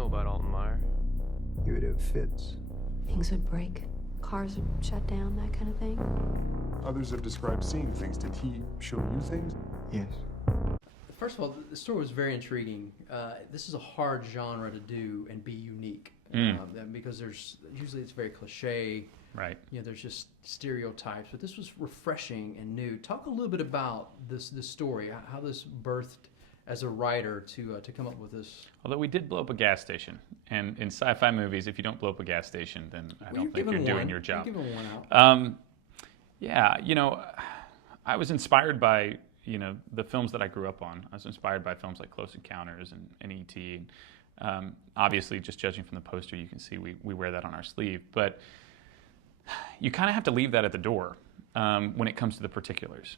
know about Altenmeyer? He would have fits. Things would break. Cars would shut down, that kind of thing. Others have described seeing things. Did he show you things? Yes. First of all, the story was very intriguing. This is a hard genre to do and be unique because there's usually it's very cliche. Right. You know, there's just stereotypes, but this was refreshing and new. Talk a little bit about this story, how this birthed as a writer to come up with this. Although we did blow up a gas station, and in sci-fi movies, if you don't blow up a gas station, then I don't think you're doing your job. You're giving one out. Yeah, you know, I was inspired by the films that I grew up on. I was inspired by films like Close Encounters and E.T. Obviously, just judging from the poster, you can see we wear that on our sleeve. But you kind of have to leave that at the door when it comes to the particulars.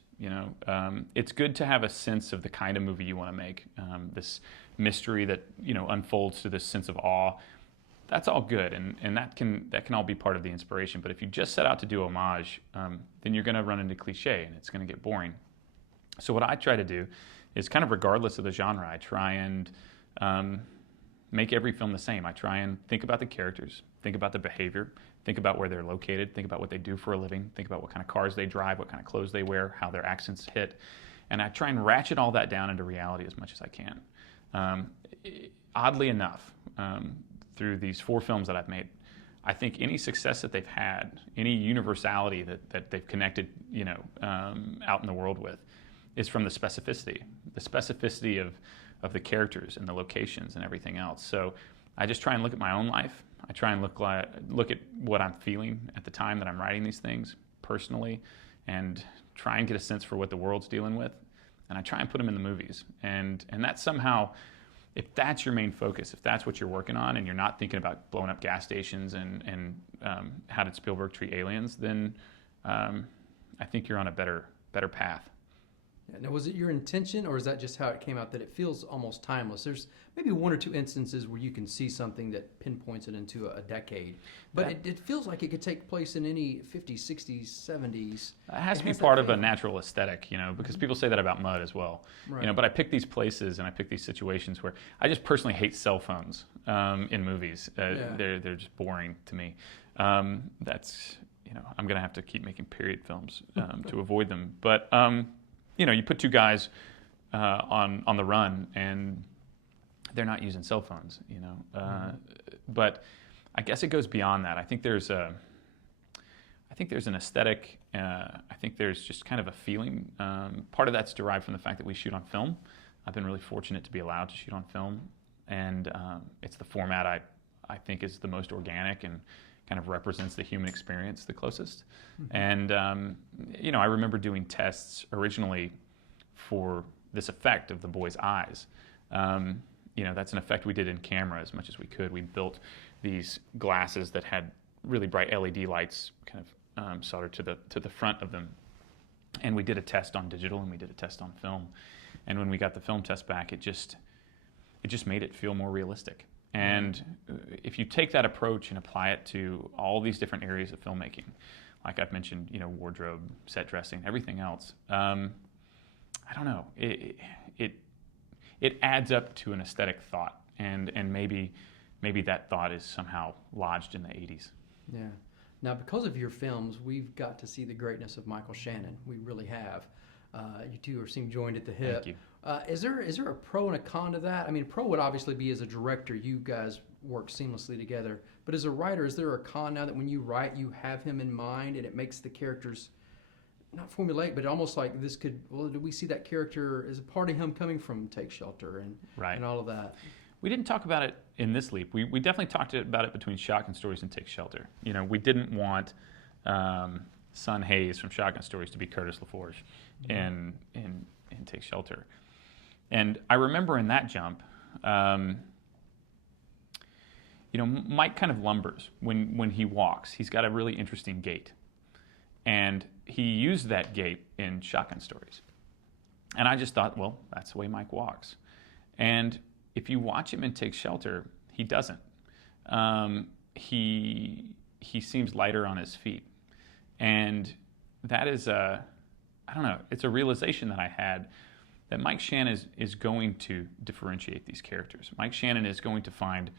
It's good to have a sense of the kind of movie you want to make. This mystery that unfolds to this sense of awe. That's all good, and that can all be part of the inspiration. But if you just set out to do homage, then you're going to run into cliche, and it's going to get boring. So what I try to do is kind of regardless of the genre, I try and make every film the same. I try and think about the characters, think about the behavior, think about where they're located, think about what they do for a living, think about what kind of cars they drive, what kind of clothes they wear, how their accents hit. And I try and ratchet all that down into reality as much as I can. Oddly enough, through these 4 films that I've made, I think any success that they've had, any universality that they've connected, out in the world with, is from the specificity of the characters and the locations and everything else. So I just try and look at my own life. I try and look at what I'm feeling at the time that I'm writing these things personally, and try and get a sense for what the world's dealing with, and I try and put them in the movies. And that somehow, if that's your main focus, if that's what you're working on, and you're not thinking about blowing up gas stations and how did Spielberg treat aliens, then I think you're on a better path. Now, was it your intention, or is that just how it came out, that it feels almost timeless? There's maybe 1 or 2 instances where you can see something that pinpoints it into a decade, but it feels like it could take place in any 50s, 60s, 70s. It has to be part of a natural aesthetic, because people say that about mud as well. Right. But I pick these places and I pick these situations where I just personally hate cell phones in movies. They're just boring to me. That's I'm going to have to keep making period films to avoid them. But you put 2 guys on the run, and they're not using cell phones, But I guess it goes beyond that. I think there's an aesthetic. I think there's just kind of a feeling. Part of that's derived from the fact that we shoot on film. I've been really fortunate to be allowed to shoot on film, and it's the format I think is the most organic and kind of represents the human experience the closest. And I remember doing tests originally for this effect of the boy's eyes. That's an effect we did in camera as much as we could. We built these glasses that had really bright LED lights kind of soldered to the front of them, and we did a test on digital and we did a test on film. And when we got the film test back, it just made it feel more realistic. And if you take that approach and apply it to all these different areas of filmmaking, like I've mentioned, wardrobe, set dressing, everything else, I don't know. It adds up to an aesthetic thought, and maybe that thought is somehow lodged in the 80s. Yeah. Now, because of your films, we've got to see the greatness of Michael Shannon. We really have. You two seem joined at the hip. Thank you. Is there a pro and a con to that? I mean, pro would obviously be as a director, you guys work seamlessly together. But as a writer, is there a con now that when you write, you have him in mind and it makes the characters not formulate, but almost like this could, do we see that character as a part of him coming from Take Shelter and all of that? We didn't talk about it in this leap. We definitely talked about it between Shotgun Stories and Take Shelter. We didn't want Son Hayes from Shotgun Stories to be Curtis LaForge in Take Shelter. And I remember in that jump, Mike kind of lumbers when he walks. He's got a really interesting gait. And he used that gait in Shotgun Stories. And I just thought, well, that's the way Mike walks. And if you watch him in Take Shelter, he doesn't. He seems lighter on his feet. And that is I don't know, it's a realization that I had that Mike Shannon is going to differentiate these characters. Mike Shannon is going to find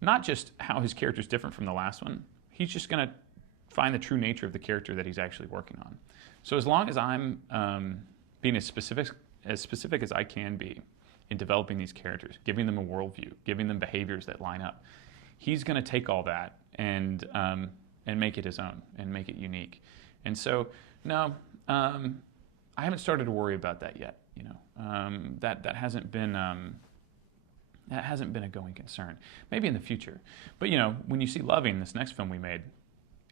not just how his character is different from the last one, he's just going to find the true nature of the character that he's actually working on. So as long as I'm being as specific as I can be in developing these characters, giving them a worldview, giving them behaviors that line up, he's going to take all that and make it his own and make it unique. And so, no, I haven't started to worry about that yet. You know, that hasn't been a going concern. Maybe in the future, but you know, when you see Loving, this next film we made,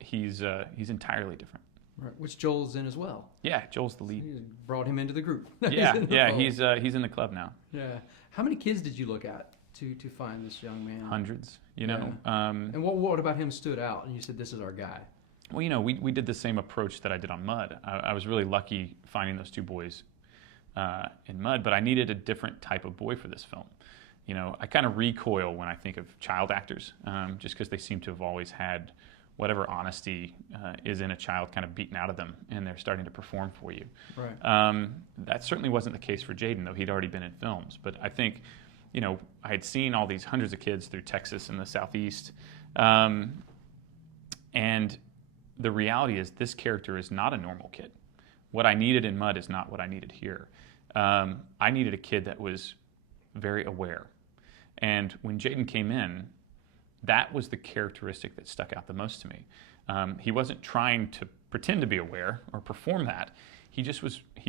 he's entirely different. Right, which Joel's in as well. Yeah, Joel's the lead. You brought him into the group. Yeah, he's in the club now. Yeah. How many kids did you look at to find this young man? Hundreds, you know. Yeah. And what about him stood out? And you said, this is our guy. Well, you know, we did the same approach that I did on Mud. I was really lucky finding those two boys in Mud, but I needed a different type of boy for this film. You know, I kind of recoil when I think of child actors, just because they seem to have always had whatever honesty is in a child kind of beaten out of them, and they're starting to perform for you. Right. That certainly wasn't the case for Jaden, though he'd already been in films. But I think, you know, I had seen all these hundreds of kids through Texas and the Southeast, and the reality is this character is not a normal kid. What I needed in Mud is not what I needed here. I needed a kid that was very aware. And when Jaden came in, that was the characteristic that stuck out the most to me. He wasn't trying to pretend to be aware or perform that. He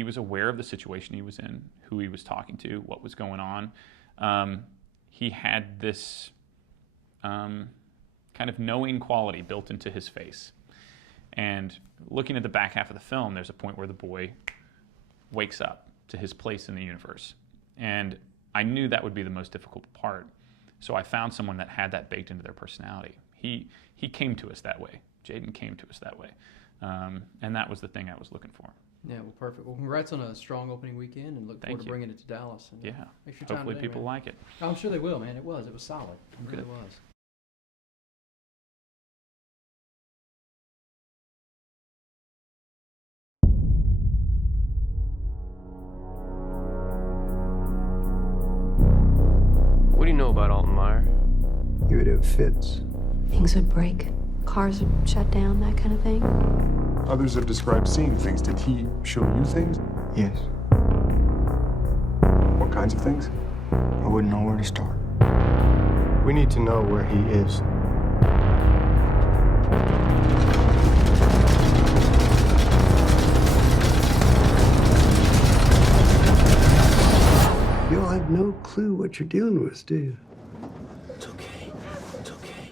was aware of the situation he was in, who he was talking to, what was going on. He had this kind of knowing quality built into his face. And looking at the back half of the film, there's a point where the boy wakes up to his place in the universe. And I knew that would be the most difficult part. So I found someone that had that baked into their personality. He came to us that way. Jaden came to us that way. And that was the thing I was looking for. Yeah, well, perfect. Well, congrats on a strong opening weekend, and look forward to bringing it to Dallas. And, yeah. Thanks for your time Hopefully today, people man. like it. I'm sure they will, man. It was solid. It really Good. was. What do you know about Alton Meyer? He would have fits. Things would break. Cars would shut down, that kind of thing. Others have described seeing things. Did he show you things? Yes. What kinds of things? I wouldn't know where to start. We need to know where he is. You'll have no clue what you're dealing with, do you? It's okay. It's okay.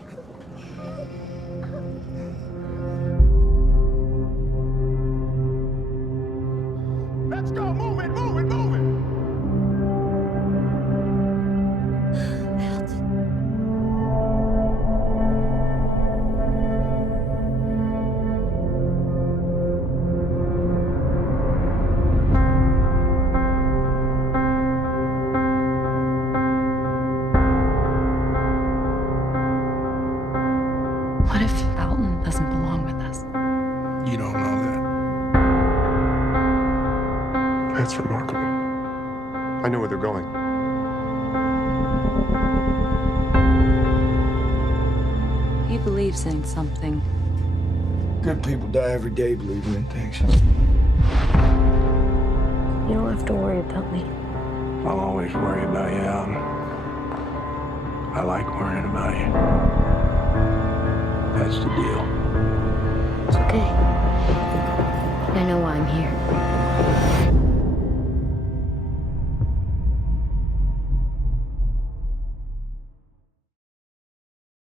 Let's go! Move it! Move it! Move it! What if Alton doesn't belong with us? You don't know that. That's remarkable. I know where they're going. He believes in something. Good people die every day believing in things. You don't have to worry about me. I'll always worry about you, Alan. I like worrying about you. That's the deal. It's okay. I know why I'm here.